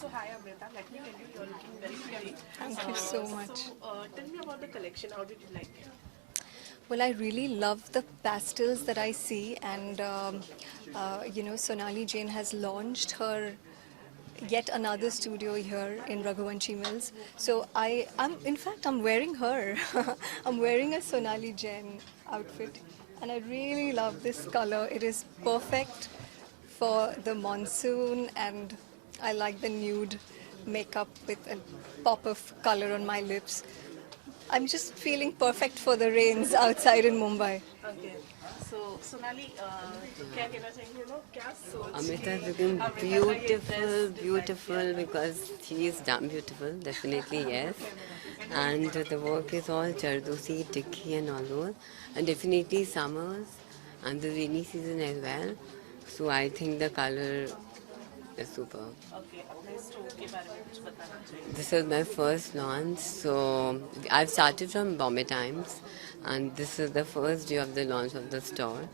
so hi Amrita, let me tell you, you're looking very pretty. Thank you so much. Tell me about the collection. How did you like it? Well, I really love the pastels that I see, and Sonali Jain has launched her yet another studio here in Raghuvanshi Mills. So in fact, I'm wearing her. I'm wearing a Sonali Jain outfit, and I really love this color. It is perfect for the monsoon, and I like the nude makeup with a pop of color on my lips. I'm just feeling perfect for the rains outside in Mumbai. Okay. So Sonali, क्या कहना चाहेंगे क्या सोच Amrita के is looking Amrita का ये dress beautiful, decide किया? beautiful because she is damn beautiful, definitely yes. And the work is all Jardosi, Tikki and all those. And definitely summers and the rainy season as well. So I think the color is super. Okay, अपने store के बारे में कुछ बताना चाहिए. This is my first launch, so I've started from Bombay Times, and this is the first day of the launch of the store.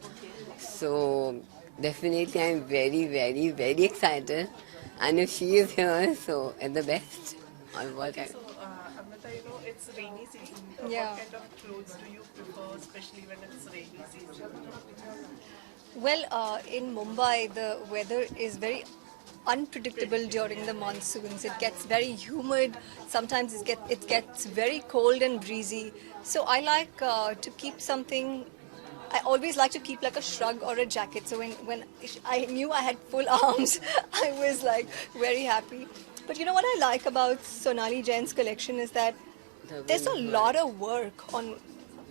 So definitely, I'm very, very, very excited, and if she is here, so at the best. Or what? So Amrita, it's rainy season. Yeah. What kind of clothes do you prefer, especially when it's rainy season? Well, in Mumbai, the weather is very unpredictable during the monsoons. It gets very humid. Sometimes it gets very cold and breezy. So I like to keep something. I always like to keep like a shrug or a jacket. So when I knew I had full arms, I was like very happy. But you know what I like about Sonali Jain's collection is that there's a lot of work on.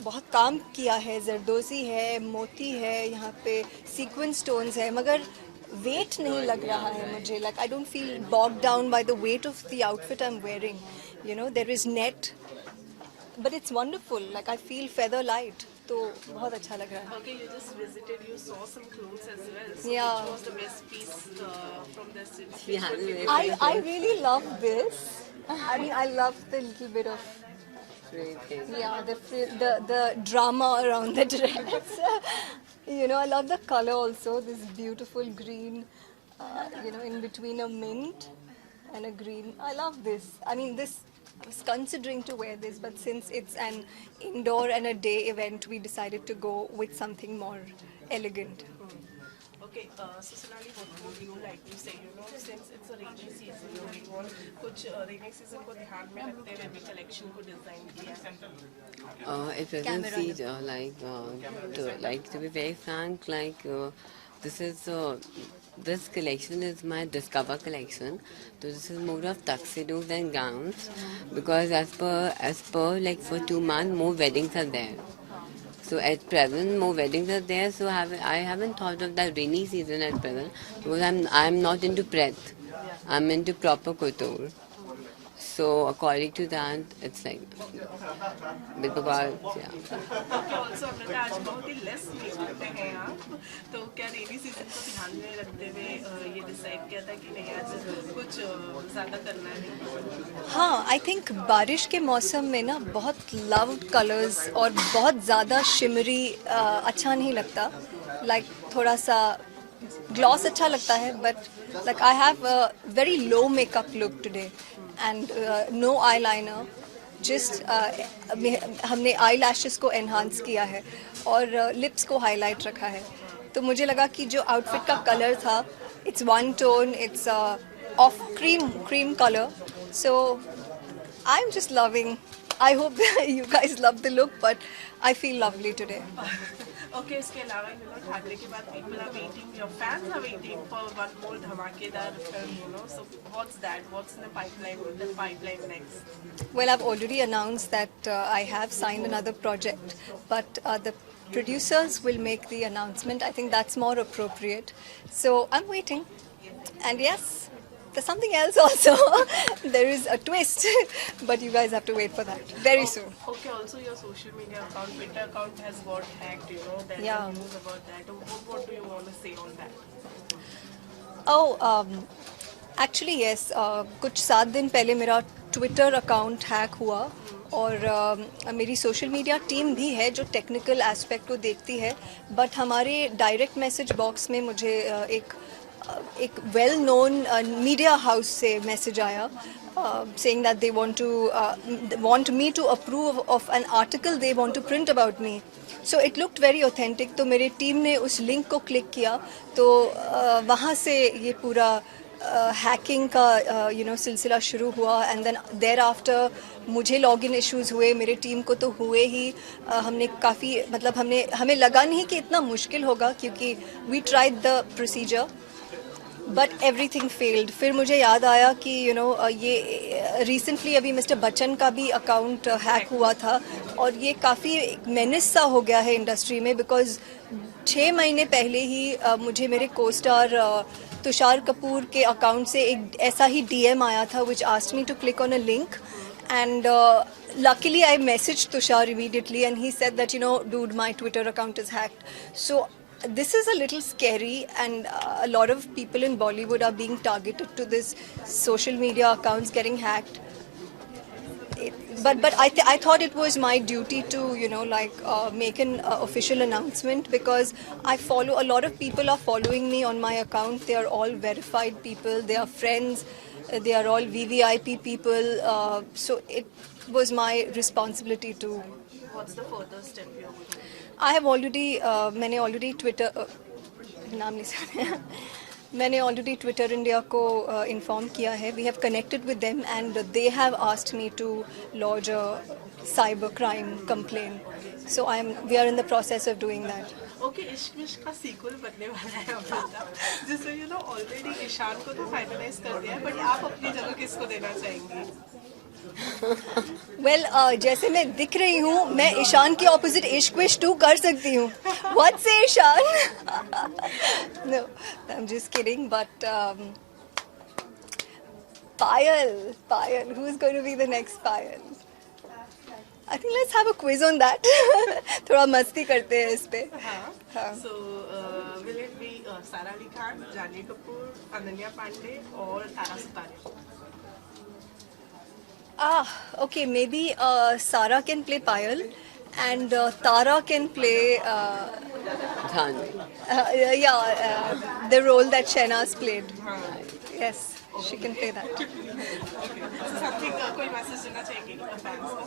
बहुत काम किया है, जरदोजी है, मोती है, यहाँ पे sequence stones है, मगर वेट नहीं लग रहा है मुझे. Like I don't feel bogged down by the weight of the outfit I'm wearing. There is net, but it's wonderful. Like I feel feather light. तो बहुत अच्छा लग रहा है. Okay, you just visited, you saw some clothes as well. So Yeah. which was the best piece from this? She has a very I really love this. I mean, I love the little bit of great thing. yeah, the drama around the dress. I love the color also. This beautiful green, in between a mint and a green. I love this. I mean, I was considering to wear this, but since it's an indoor and a day event, we decided to go with something more elegant. Okay, so Sonali, what would you like to say? Since it's a rainy season, you want कुछ rainy season को ध्यान में रखते हुए भी collection को design किया है. It doesn't see to be very frank, this is this collection is my Discover collection. So this is more of tuxedos and gowns because as per like for 2 months more weddings are there. So at present more weddings are there. So I haven't thought of that rainy season at present because I'm not into pret. I'm into proper couture. So according to that, it's like because yeah. Okay, also Amrita आज बहुत ही less makeup पे हैं आप. तो क्या rainy season को ध्यान में रखते हुए ये decide किया था कि नहीं आज कुछ ज़्यादा करना है? हाँ, आई थिंक बारिश के मौसम में ना बहुत लाउड कलर्स और बहुत ज़्यादा शिमरी अच्छा नहीं लगता. लाइक थोड़ा सा ग्लॉस अच्छा लगता है, but like I have a very low makeup look today and no eyeliner. Just हमने आई लैशेस को एनहांस किया है और लिप्स को हाईलाइट रखा है. तो मुझे लगा कि जो आउटफिट का कलर था, it's one tone, it's of cream colour. So I'm just loving. I hope that you guys love the look, but I feel lovely today. Okay, इसके अलावा ठाकरे के बाद people are waiting, your fans are waiting for one more धमाकेदार film, So what's that? What's in the pipeline next? Well, I've already announced that I have signed another project, but the producers will make the announcement. I think that's more appropriate. So I'm waiting. And yes, there's something else also. There is a twist, but you guys have to wait for that very soon. Okay, also your social media account, Twitter account has got hacked, There's Yeah. news about that. What do you want to say on that? Oh, actually yes, कुछ 7 दिन पहले मेरा Twitter account hack हुआ और मेरी social media team भी है जो टेक्निकल एस्पेक्ट को देखती है, बट हमारे डायरेक्ट मैसेज बॉक्स में मुझे एक एक वेल नोन मीडिया हाउस से मैसेज आया saying that they want me to approve of an article they want to print about me. So it looked very authentic. तो मेरे टीम ने उस लिंक को क्लिक किया तो वहाँ से ये पूरा हैकिंग का सिलसिला शुरू हुआ एंड देन देयर आफ्टर मुझे लॉगिन इश्यूज हुए, मेरे टीम को तो हुए ही। हमने काफ़ी मतलब हमें लगा नहीं कि इतना मुश्किल होगा क्योंकि we tried the procedure but everything failed. फिर मुझे याद आया कि ये रिसेंटली अभी मिस्टर बच्चन का भी अकाउंट हैक हुआ था और ये काफ़ी मेनिस सा हो गया है इंडस्ट्री में बिकॉज 6 महीने पहले ही मुझे मेरे को स्टार तुषार कपूर के अकाउंट से एक ऐसा ही DM आया था which asked me to click on a link and luckily I messaged Tushar immediately and he said that dude, my Twitter account is hacked. So this is a little scary and a lot of people in Bollywood are being targeted to this social media accounts getting hacked. But I thought it was my duty to make an official announcement because I follow a lot of people are following me on my account. They are all verified people, they are friends, they are all VVIP people, so it was my responsibility to. What's the further step you're going to take? I have already मैंने already Twitter नाम नहीं सुना मैंने already Twitter India को inform किया है. We have connected with them and they have asked me to lodge a cyber crime complaint. So we are in the process of doing that. Okay, इश्क विश्क का sequel बनने वाला है अमृता, जिसमें already Ishan को तो फाइनलाइज कर दिया है, बट आप अपनी जगह किसको देना चाहेंगी? Well, जैसे मैं दिख रही हूँ मैं ईशान के ऑपोजिट इश्क विश 2 कर सकती हूँ. What say Ishan? No, I'm just kidding, but Payal, who's going to be the next Payal? I think let's have a quiz on that. थोड़ा मस्ती करते हैं इस पे. हाँ. So will it be सारा अली खान, जानवी कपूर, अनन्या पांडे और Tara Sutaria? Okay, maybe Sara can play Payal and Tara can play the role that Shehnaz played. Yes, she can play that. So something कोई मैसेज देना चाहेंगे फैंस को?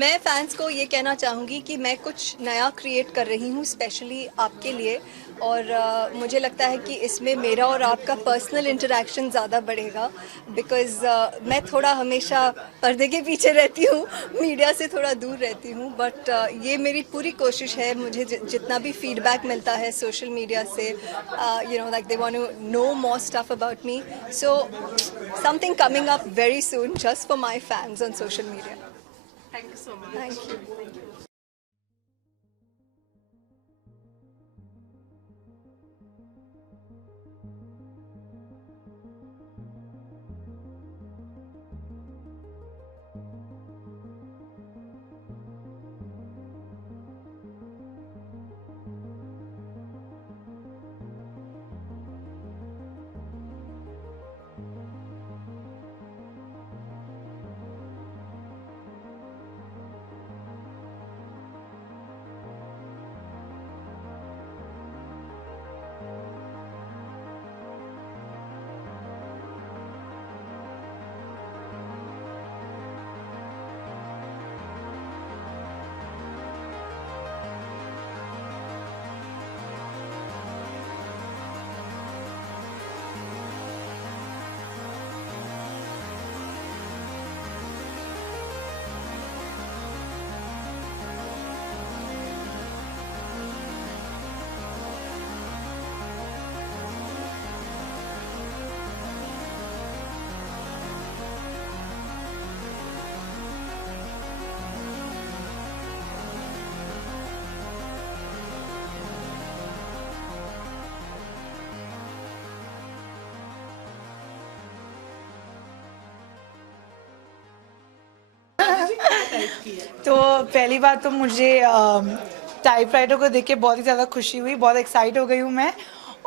मैं फैंस को ये कहना चाहूँगी कि मैं कुछ नया क्रिएट कर रही हूँ स्पेशली आपके लिए और मुझे लगता है कि इसमें मेरा और आपका पर्सनल इंटरेक्शन ज़्यादा बढ़ेगा बिकॉज़ मैं थोड़ा हमेशा पर्दे के पीछे रहती हूँ, मीडिया से थोड़ा दूर रहती हूँ, बट ये मेरी पूरी कोशिश है. मुझे जितना भी फीडबैक मिलता है सोशल मीडिया से like they want to know more stuff about me, so something coming up very soon just for my fans on social media. Thank you so much. Thank you. तो पहली बात तो मुझे typewriter को देख के बहुत ही ज़्यादा खुशी हुई, बहुत एक्साइट हो गई हूँ मैं.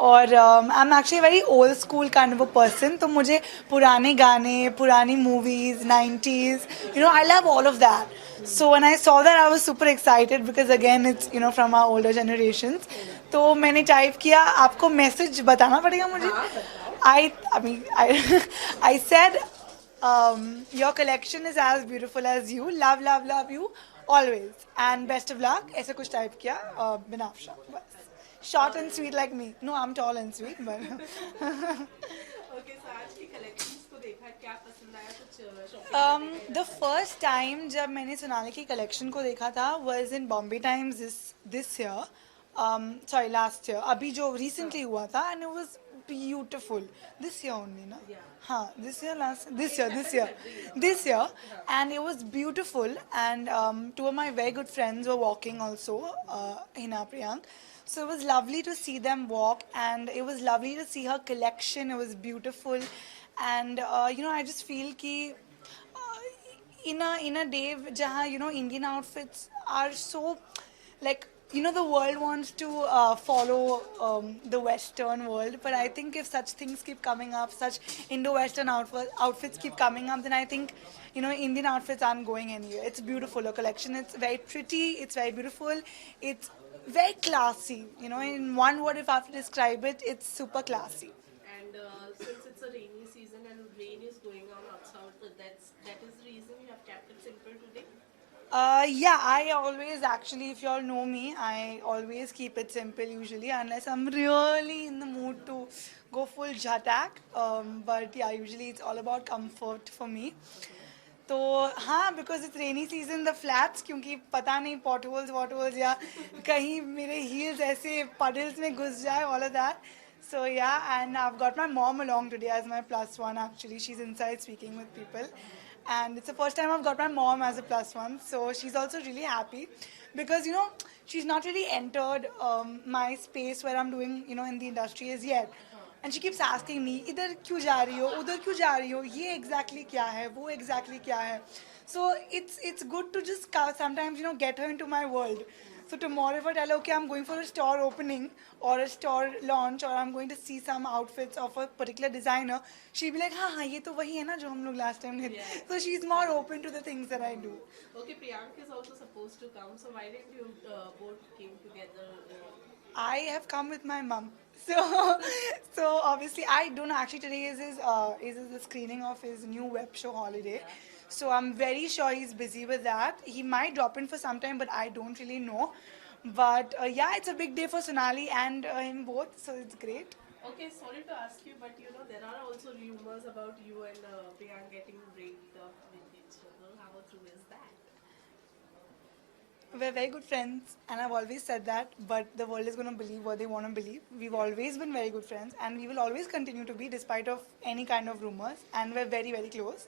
और I am actually very old school kind of a person, तो मुझे पुराने गाने, पुरानी movies, 90s, I love all of that. So when I saw that I was super excited because again it's from our older generations. तो मैंने type किया, आपको message बताना पड़ेगा मुझे. I mean I said your collection is as beautiful as you. Love you always. And best of luck. ऐसे कुछ type किया बिनाफ्शा. बस. Short and sweet like me. No, I'm tall and sweet, but. Okay, so आज की collections को देखा, क्या पसंद आया, कुछ शॉपिंग? The first time जब मैंने सोनाली की collection को देखा था was in Bombay Times this year. Sorry, last year. अभी जो recently हुआ था, and it was beautiful. This year only, na? हाँ, this year, and it was beautiful. And two of my very good friends were walking also, Hina Priyank. So it was lovely to see them walk, and it was lovely to see her collection. It was beautiful, and I just feel ki in a day jahan Indian outfits are so like the world wants to follow the Western world, but I think if such things keep coming up, such Indo-Western outfits keep coming up, then I think Indian outfits aren't going anywhere. It's beautiful. A collection. It's very pretty. It's very beautiful. It's very classy. In one word, if I have to describe it, it's super classy. And since it's a rainy season and rain is going on outside, that is the reason you have kept it simple today. Yeah, I always actually, if you all know me, I always keep it simple usually, unless I'm really in the mood to go full jhatak. But yeah, usually it's all about comfort for me. तो हाँ, because it's rainy season, the flats, क्योंकि पता नहीं potholes या कहीं मेरे heels ऐसे puddles में घुस जाए, all of that. So yeah, and I've got my mom along today as my +1 actually. She's inside speaking with people. And it's the first time I've got my mom as a +1, so she's also really happy because she's not really entered my space where I'm doing in the industry as yet, and she keeps asking me इधर क्यों जा रही हो, उधर क्यों जा रही हो, ये exactly क्या है, वो exactly क्या है. So it's good to just sometimes get her into my world. So tomorrow if I tell her, okay, I'm going for a store opening or a store launch, or I'm going to see some outfits of a particular designer, she'll be like, हाँ ये तो वही है ना जो हम लोग last time did. So she's more open to the things that I do. Okay, Priyank is also supposed to come, so why didn't you both came together? I have come with my mum. So obviously I don't know. Actually today is the screening of his new web show Holiday. So I'm very sure he's busy with that. He might drop in for some time, but I don't really know. But yeah, it's a big day for Sonali and him both, so it's great. Okay, sorry to ask you, but there are also rumors about you and Priyank getting break up with each other. How true is that? We're very good friends, and I've always said that, but the world is going to believe what they want to believe. We've always been very good friends, and we will always continue to be despite of any kind of rumors, and we're very, very close.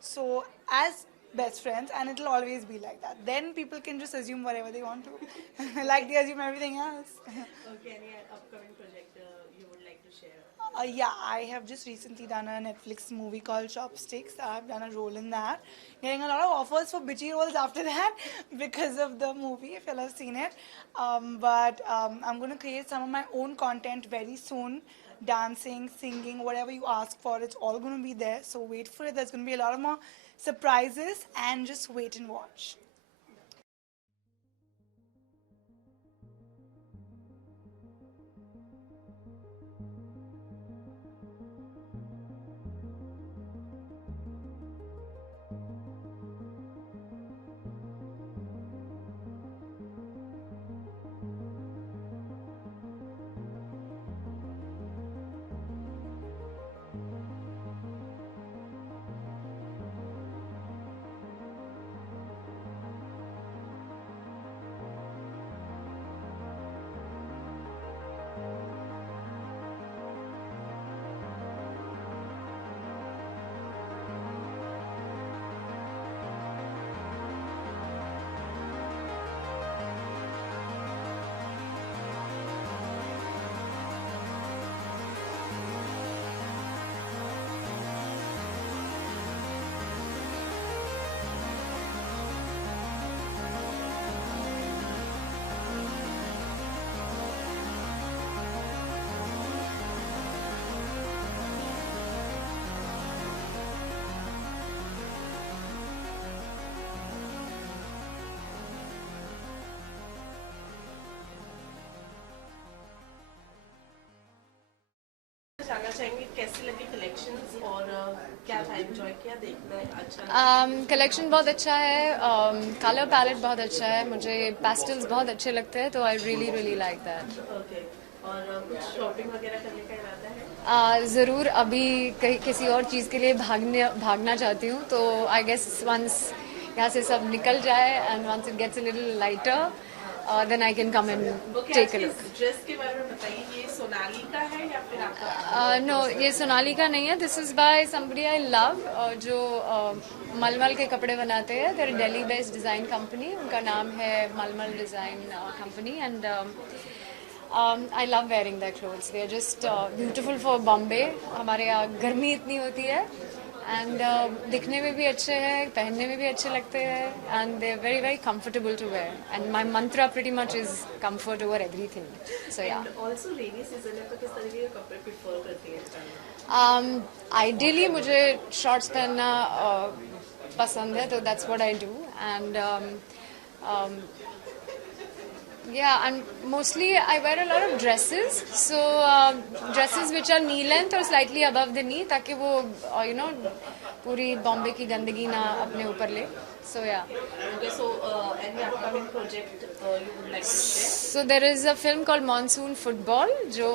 So, as best friends, and it'll always be like that. Then people can just assume whatever they want to, like they assume everything else. Okay, any upcoming project you would like to share? Yeah, I have just recently done a Netflix movie called Chopsticks. I've done a role in that. Getting a lot of offers for bitchy roles after that because of the movie, if you'll have seen it. But I'm going to create some of my own content very soon. Dancing, singing, whatever you ask for, it's all going to be there. So wait for it. There's going to be a lot of more surprises, and just wait and watch. जानना चाहेंगे कैसी लगी collections और क्या था, enjoy किया, देखना अच्छा लगा? कलेक्शन बहुत अच्छा है, कलर पैलेट बहुत अच्छा है, मुझे पेस्टल्स बहुत अच्छे लगते हैं, तो I really really like that. Okay, और कुछ शॉपिंग वगैरह करने का इरादा है? ज़रूर, अभी कहीं किसी और चीज़ के लिए भागना चाहती हूँ, तो आई गेस वंस यहाँ से सब निकल जाए and once it gets a little lighter then I can come and take a look. Dress के बारे में बताइए, ये सोनाली का है या फिर आपका? नो, ये सोनाली का नहीं है, this is by somebody I love, जो मलमल के कपड़े बनाते हैं। Their Delhi based design company, उनका नाम है Malmal design company, and I love wearing that clothes, they are just beautiful for Bombay. हमारे यहाँ गर्मी इतनी होती है, एंड दिखने में भी अच्छे हैं, पहनने में भी अच्छे लगते हैं, and they are very very comfortable to wear, and my mantra pretty much is comfort over everything, so yeah. Also rainy season है, तो किस तरीके के कपड़े प्रिफर करती हैं? आइडियली मुझे शॉर्ट्स पहनना पसंद है, तो that's what I do, and yeah, and mostly I wear a lot of dresses, so dresses which are knee length or slightly above the knee, ताकि वो पूरी बॉम्बे की गंदगी ना अपने ऊपर ले, so yeah. Okay, so any upcoming project you would like to share? So there is a film called Monsoon Football, जो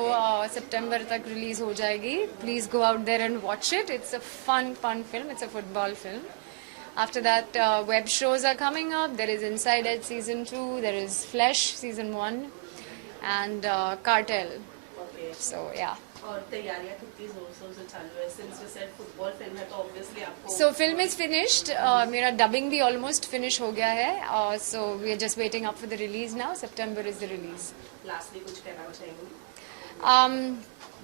September तक release हो जाएगी. Please go out there and watch it. It's a fun film. It's a football film. After that, web shows are coming up. There is Inside Edge season 2. There is Flesh season 1, and Cartel. Okay. So yeah. और तैयारियां कितनी जोर से चालू है? Since you said football film है, तो obviously आपको. So film is finished. मेरा dubbing भी almost finish हो गया है. So we are just waiting up for the release now. September is the release. Lastly, कुछ कहना चाहेंगे?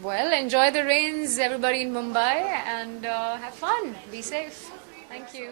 Well, enjoy the rains, everybody in Mumbai, and have fun. Be safe. Thank you.